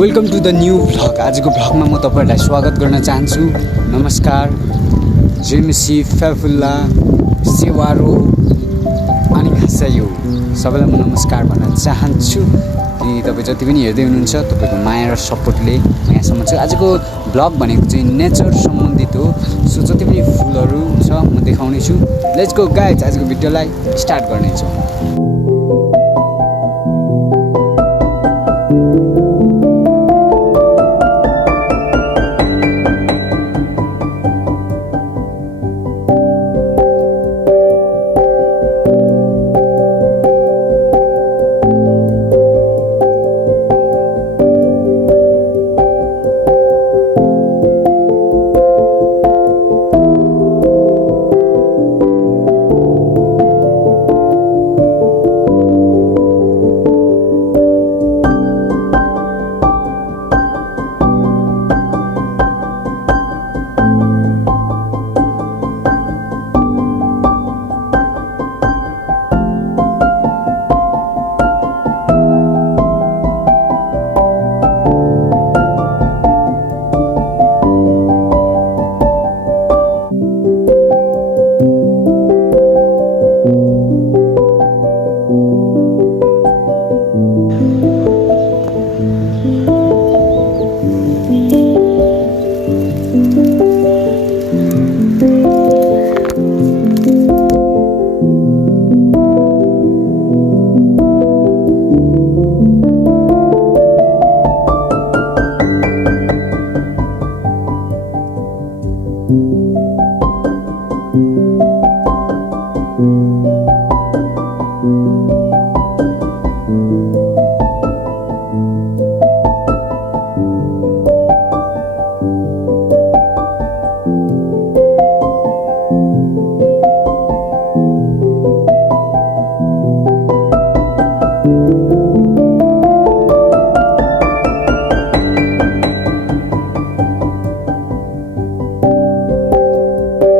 Welcome to the new vlog. आजको भ्लगमा म तपाईहरुलाई स्वागत गर्न चाहन्छु। नमस्कार, जेमसी फेफुल्ला सेवारो अनि हसायो सबैलाई म नमस्कार भन्न चाहन्छु। कि तपाई जति पनि हेर्दै हुनुहुन्छ तपाईको माया र सपोर्टले यहाँसम्म छ। आजको भ्लग भनेको चाहिँ नेचर सम्बन्धित हो। सो जति पनि फुलहरु छ म देखाउने छु। लेट्स गो गाइज, आजको भिडियोलाई स्टार्ट गर्ने छौं।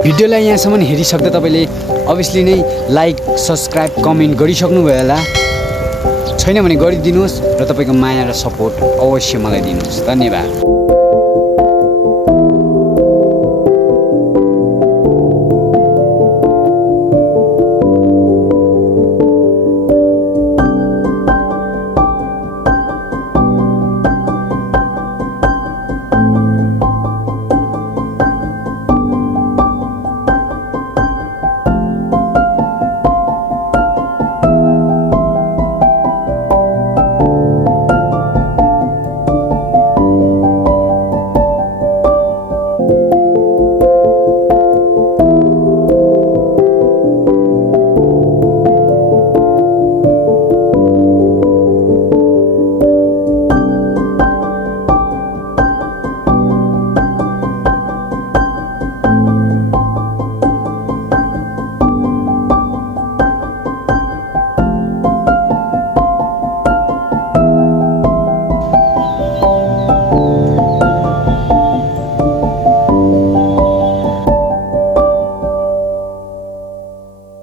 भिडियोलाई यहाँसम्म हेरिसक्दा तपाईले अभियसली नै लाइक, सब्स्क्राइब, कमेन्ट गरिसक्नु भयो होला। छैन भने गरिदिनुहोस् र तपाईको माया र सपोर्ट अवश्य मलाई दिनुहोस्। धन्यवाद।